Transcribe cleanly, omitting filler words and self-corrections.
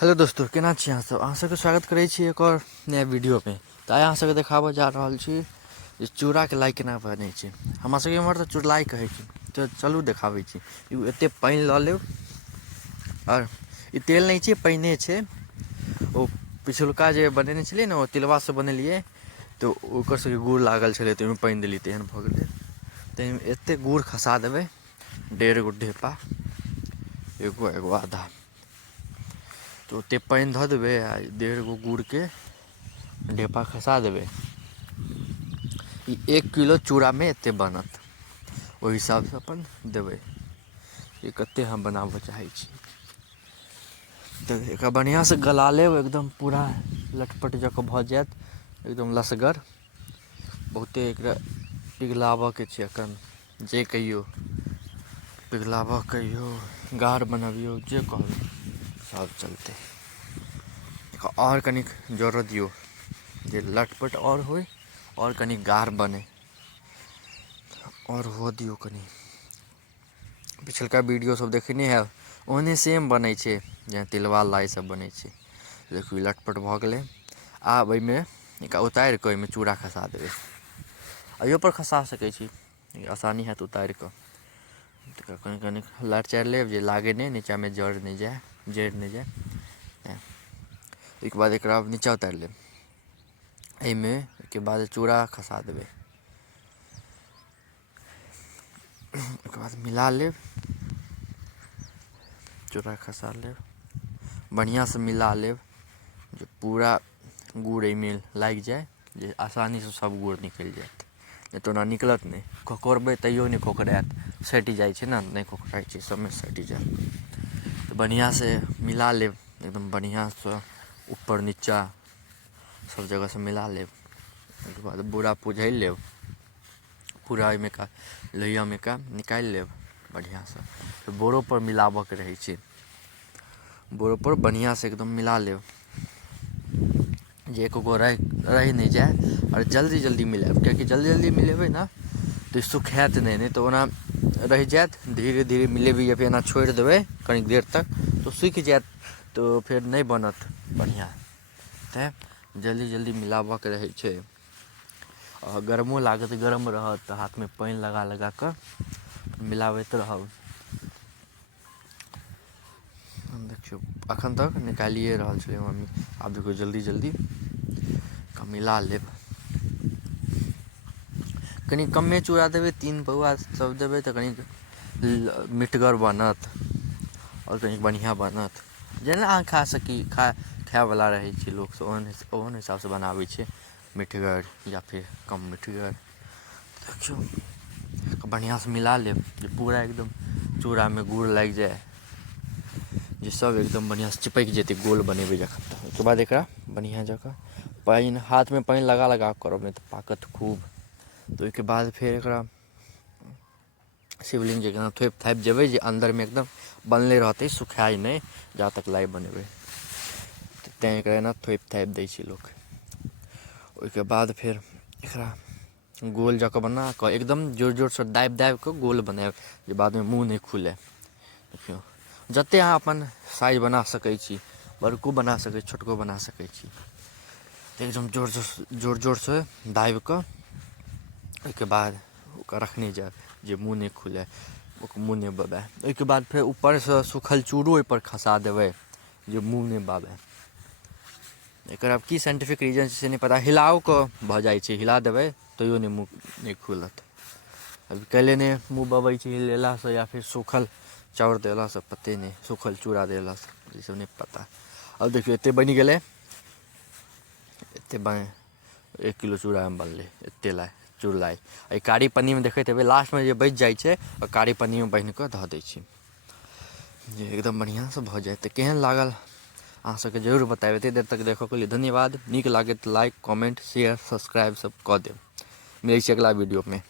Hello दोस्तों, केना छी अहाँ सब? अहाँ सबके स्वागत करै छी एक और नया वीडियो में। तो आइ अहाँ सबके देखाबऽ जा रहल छी जे चूड़ाके लाइ केना बनै छै। हमरा सबके एम्हर तऽ चूड़लाइ कहै छै। तो चलू देखाबै छी। एते पानि लऽ लेब और ई तेल नहीं छै, पानिए छै। ओ पिछुलका जे बनेने छलियै ने, ओ तिलवा से बनेलियै तो ओकर सबके गुड़ लागल छलै, तो ओहिमे पानि देलियै तेहन भऽ गेलै। ताहिमे एतेक गुड़ खसा देबै, 1.5 ढेपा, एगो आधा। तो ओतेक पानि धऽ देबै आ 1.5 गुड़के ढेपा खसा देबै। ई 1 किलो चूड़ामे एतेक बनत, ओहि हिसाबसँ अपन देबै जे कतेक हम बनाबऽ चाहै छी। तऽ एकरा बढ़िआँसँ गला लेब, एकदम पूरा लटपट जकाँ भऽ जायत, एकदम लसगर। बहुते एकरा पिघलाबऽके छै एखन, जे कहियौ। पिघलाबऽ कहियौ, गाढ़ बनबियौ, जे कहबै सब चलतै। और कनिक जोरऽ दियौ जे लटपट और होइ, और कनि गाढ़ बनै, और हुअ दियौ कनि। पिछलका वीडियो सब देखेने हैब, ओहने सेम बनै छै जेना तिलवा लाइ सब बनै छै। देखू लटपट भऽ गेलै। आब एहिमे एकरा उतारि कऽ एहिमे चूड़ा खसा देबै। अहियोपर खसा सकै छी, आसानी हैत उतारि कऽ। कनि कनि लारि चारि लेब जे लागै नहि, नीचाँमे जरि नहि जाय। ओहिके बाद एकरा नीचाँ उतारि लेब। एहिमे ओहिके बाद चूड़ा खसा देबै। ओहिके बाद मिला लेब, चूड़ा खसा लेब, बढ़िआँसँ मिला लेब जे पूरा गुड़ एहिमे लागि जाय, जे आसानीसँ सब गुड़ निकलि जायत। नहि तऽ ओना निकलत नहि, खोखोरबै तैयो नहि खोखरायत, सटि जाइ छै ने, नहि खोखराइ छै, सबमे सटि जायत। तऽ बढ़िआँसँ मिला लेब, एकदम बढ़िआँसँ ऊपर नीचाँ सब जगहसँ मिला लेब। ओहिके बाद बोरा पुझैल लेब, पूरा एहिमे का लोहियामे का निकालि लेब बढ़िआँसँ। तऽ बोरोपर मिलाबऽके रहै छै, बोरोपर बढ़िआँसँ एकदम मिला लेब जे एको रहि नहि जाय। और जल्दी जल्दी मिलाएब, किएकि जल्दी जल्दी मिलेबै ने तऽ सुखायत नहि तऽ ओना रहि जायत। धीरे धीरे मिलेबै या फेर एना छोड़ि देबै कनि देर तक तऽ सुखि जायत, तऽ फेर नहि बनत बढ़िआँ। तेँ जल्दी जल्दी मिलाबऽके रहै छै। और गरमो लागत, गरम रहत तऽ हाथमे पानि लगा लगा कऽ मिलाबैत रहब। देखियौ एखन तक निकालिए रहल छलै मम्मी। आब देखियौ जल्दी जल्दी मिला लेब। कनि कमे चूड़ा देबै, 3 पौआ सब देबै तऽ कनि मिठगर बनत और कनि बढ़िआँ बनत। जेना अहाँ खा सकी, खायवला रहै छै लोकसब, ओहन हिसाबसँ बनाबै छै, मिठगर या फिर कम मिठगर। देखियौ बढ़िआँसँ मिला लेब जे पूरा एकदम चूड़ामे गुड़ लागि जाय, जे सब एकदम बढ़िआँसँ चिपकि जेतै गोल बनेबै जखन। तऽ ओहिके बाद एकरा बढ़िआँ जकाँ हाथमे पानि लगा लगा कऽ करब, नहि तऽ पाकत खूब। तऽ ओहिके बाद फेर एकरा शिवलिंग जकाँ थोपि थापि देबै, जे अन्दरमे एकदम बनले रहतै, सुखाइ नहि जा तक लाइ बनेबै। तैँ एकरा एना थोपि थापि दै छै लोक। ओहिके बाद फेर एकरा गोल जकाँ बना कऽ एकदम जोर जोरसँ दाबि दाबि कऽ गोल बनायब, जे बादमे मुँह नहि खुलै। देखियौ जतेक अहाँ अपन साइज बना सकै छी, बड़को बना सकै छी, छोटको बना सकै छी। तऽ एकदम जोर जोरसँ दाबि कऽ ओहिके बाद ओकरा रखने जायब जे मुँह नहि खुलै, मुँह नहि बाबय। ओहिके बाद फेर ऊपरसँ सूखल चूड़ो ओहिपर खसा देबै जे मुँह नहि बाबय। एकर आब की साइन्टिफिक रीजन छै से नहि पता, हिलाओ कऽ भऽ जाइ छै, हिला देबै तैयो नहि मुँह नहि खुलत। अभी काल्हिए नहि मुँह बबै छै हिलेलासँ या फिर सूखल चाउर देलासँ, पते नहि, सूखल चूड़ा देलासँ, ईसब नहि पता। आब देखियौ एतेक बनि गेलै, एतेक 1 किलो चूड़ामे बनलै एतेक लाइ, चूड़लाइ। एहि कारी पन्नीमे देखैत हेबै लास्टमे जे बचि जाइ छै, ओ कारी पन्नीमे बान्हि कऽ धऽ दै छी, जे एकदम बढ़िआँसँ भऽ जाय। तऽ केहन लागल अहाँ सबके जरूर बतायब। एतेक देर तक देखऽके लिए धन्यवाद। नीक लागै तऽ लाइक, कमेंट, शेयर, सब्सक्राइब सब कऽ देब। मिलै छी अगिला वीडियोमे।